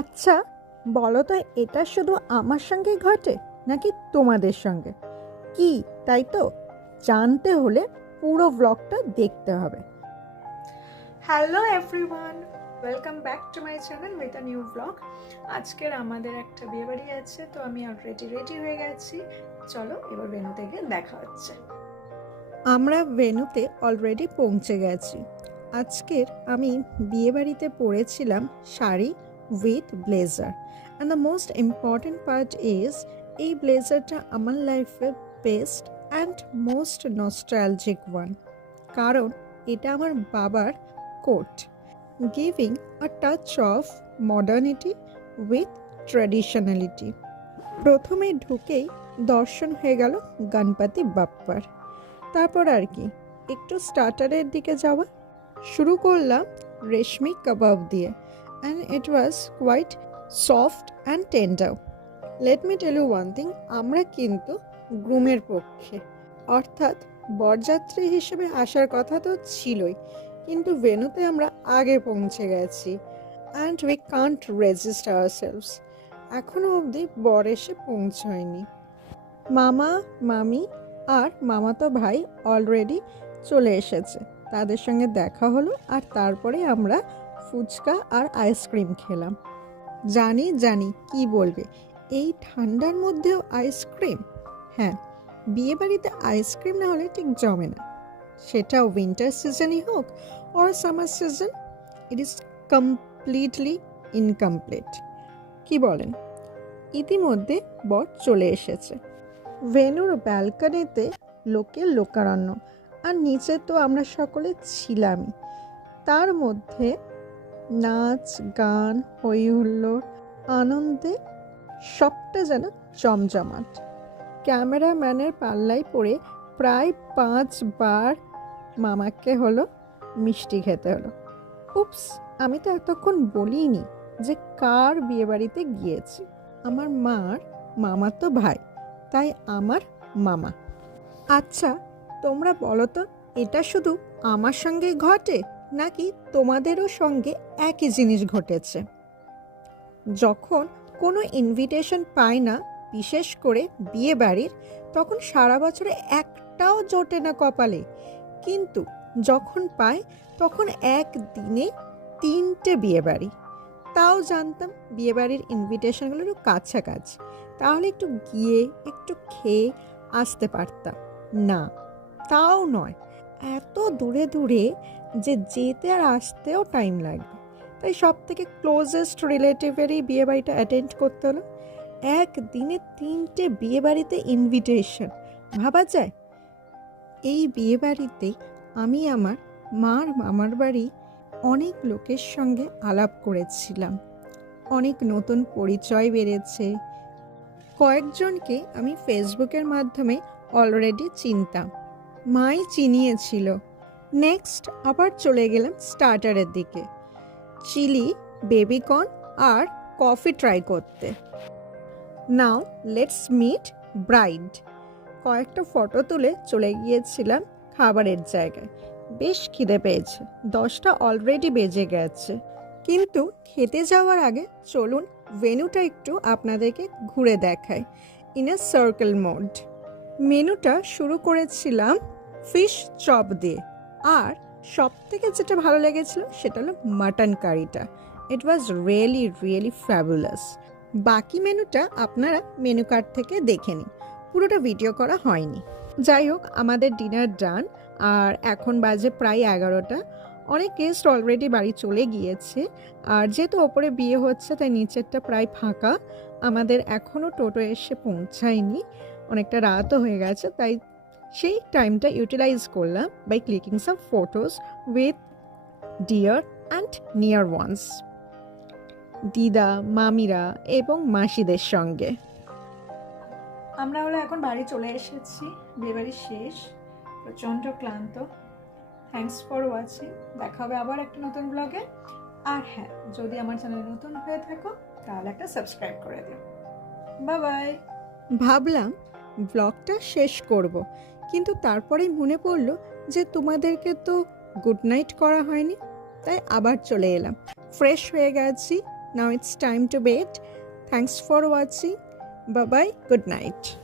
আচ্ছা, বলো তো, এটা শুধু আমার সঙ্গেই ঘটে নাকি তোমাদের সঙ্গে? কি, তাই তো? জানতে হলে পুরো ব্লগটা দেখতে হবে। Hello everyone, welcome back to my channel with a new blog. আজকের আমাদের একটা বিয়েবাড়ি আছে, তো আমি অলরেডি রেডি হয়ে গেছি। চলো এবার ভেন্যুতে গিয়ে দেখা হচ্ছে। আমরা ভেন্যুতে অলরেডি পৌঁছে গেছি। আজকের আমি বিয়েবাড়িতে পরেছিলাম sari with blazer, and the most important part is এই ব্লেজারটা আমার লাইফের best and most nostalgic one, কারণ এটা আমার বাবার coat, giving a touch of modernity with traditionality. প্রথমে ঢুকেই দর্শন হয়ে গেল গণপতি বাপ্পার। তারপর আর কি, একটু স্টার্টারের দিকে যাওয়া শুরু করলাম রেশমি কাবাব দিয়ে, and it was quite soft and tender. Let me tell you one thing, আমরা কিন্তু গ্রুমের পক্ষে, অর্থাৎ বরযাত্রী হিসেবে আসার কথা তো ছিলই, কিন্তু ভেন্যুতে আমরা আগে পৌঁছে গেছি and we can't resist ourselves. এখনও অবধি বর এসে পৌঁছায়নি। মামা, মামি আর মামাতো ভাই অলরেডি চলে এসেছে, তাদের সঙ্গে দেখা হলো, আর তারপরে আমরা ফুচকা আর আইসক্রিম খেলাম। জানি জানি কি বলবে, এই ঠান্ডার মধ্যেও আইসক্রিম? হ্যাঁ, বিয়েবাড়িতে আইসক্রিম না হলে ঠিক জমে না, সেটা উইন্টার সিজনই হোক or summer season, it is completely incomplete. কি বলেন? ইতিমধ্যে বর চলে এসেছে। ভেন্যুর ব্যালকনিতে লোকের লোকারণ্য, আর নিচে তো আমরা সকলে ছিলামই। তার মধ্যে নাচ, গান, হই হুল্লোড়, আনন্দে সবটা যেন জমজমাট। ক্যামেরাম্যানের পাল্লায় পড়ে প্রায় 5 বার মামাকে হলো মিষ্টি খেতে হলো। উপস, আমি তো এতক্ষণ বলিনি যে কার বিয়েবাড়িতে গিয়েছি। আমার মার মামাতো ভাই, তাই আমার মামা। আচ্ছা, তোমরা বলো তো, এটা শুধু আমার সঙ্গেই ঘটে নাকি তোমাদেরও সঙ্গে একই জিনিস ঘটেছে? যখন কোনো ইনভিটেশন পায় না, বিশেষ করে বিয়ে বাড়ির, তখন সারা বছরে একটাও জোটে না কপালে, কিন্তু যখন পায় তখন একদিনে 3টে বিয়ে বাড়ি। তাও জানতাম বিয়েবাড়ির ইনভিটেশনগুলো একটু কাছাকাছি, তাহলে একটু গিয়ে একটু খেয়ে আসতে পারতাম। না, তাও নয়, এত দূরে দূরে যে যেতে আর আসতেও টাইম লাগবে, তাই সব থেকে ক্লোজেস্ট রিলেটিভেরই বিয়েবাড়িটা অ্যাটেন্ড করতে হলো। একদিনে 3টে বিয়েবাড়িতে ইনভিটেশন, ভাবা যায়? এই বিয়েবাড়িতে আমি আমার মার মামার বাড়ি অনেক লোকের সঙ্গে আলাপ করেছিলাম, অনেক নতুন পরিচয় বেড়েছে। কয়েকজনকে আমি ফেসবুকের মাধ্যমে অলরেডি চিনতাম, মাই চিনিয়েছিল। নেক্সট আবার চলে গেলাম স্টার্টারের দিকে, চিলি, বেবিকর্ন আর কফি ট্রাই করতে। Now let's meet bride. কয়েকটা ফটো তুলে চলে গিয়েছিলাম খাবারের জায়গায়। বেশ খিদে পেয়েছে, 10টা অলরেডি বেজে গেছে, কিন্তু খেতে যাওয়ার আগে চলুন ভেন্যুটা একটু আপনাদেরকে ঘুরে দেখাই ইন এ সার্কেল মোড। মেনুটা শুরু করেছিলাম ফিশ চপ দিয়ে, আর সব থেকে যেটা ভালো লেগেছিল সেটা হলো মাটন কারিটা। It was really really fabulous. বাকি মেনুটা আপনারা মেনু কার্ড থেকে দেখে নিন, পুরোটা ভিডিও করা হয়নি। যাই হোক, আমাদের ডিনার ডান, আর এখন বাজে প্রায় 11টা। অনেক গেস্ট অলরেডি বাড়ি চলে গিয়েছে, আর যেহেতু ওপরে বিয়ে হচ্ছে তাই নিচেরটা প্রায় ফাঁকা। আমাদের এখনও টোটো এসে পৌঁছায়নি, অনেকটা রাতও হয়ে গেছে, তাই সেই টাইমটা ইউটিলাইজ করলাম by clicking some photos with dear and near ones, দিদা, মামিরা এবং মাসিদের সঙ্গে। আমরা হলো এখন বাড়ি চলে এসেছি, বিয়েবাড়ি শেষ, প্রচণ্ড ক্লান্ত। থ্যাঙ্কস ফর ওয়াচিং, দেখা হবে আবার একটা নতুন ব্লগে। আর হ্যাঁ, যদি আমার চ্যানেল নতুন হয়ে থাকো তাহলে একটা সাবস্ক্রাইব করে দিও। Bye bye. ভাবলাম ব্লগটা শেষ করব, কিন্তু তারপরেই মনে পড়লো যে তোমাদেরকে তো গুড নাইট করা হয়নি, তাই আবার চলে এলাম। ফ্রেশ হয়ে গেছি, Now it's time to bed. Thanks for watching. Bye bye. Good night.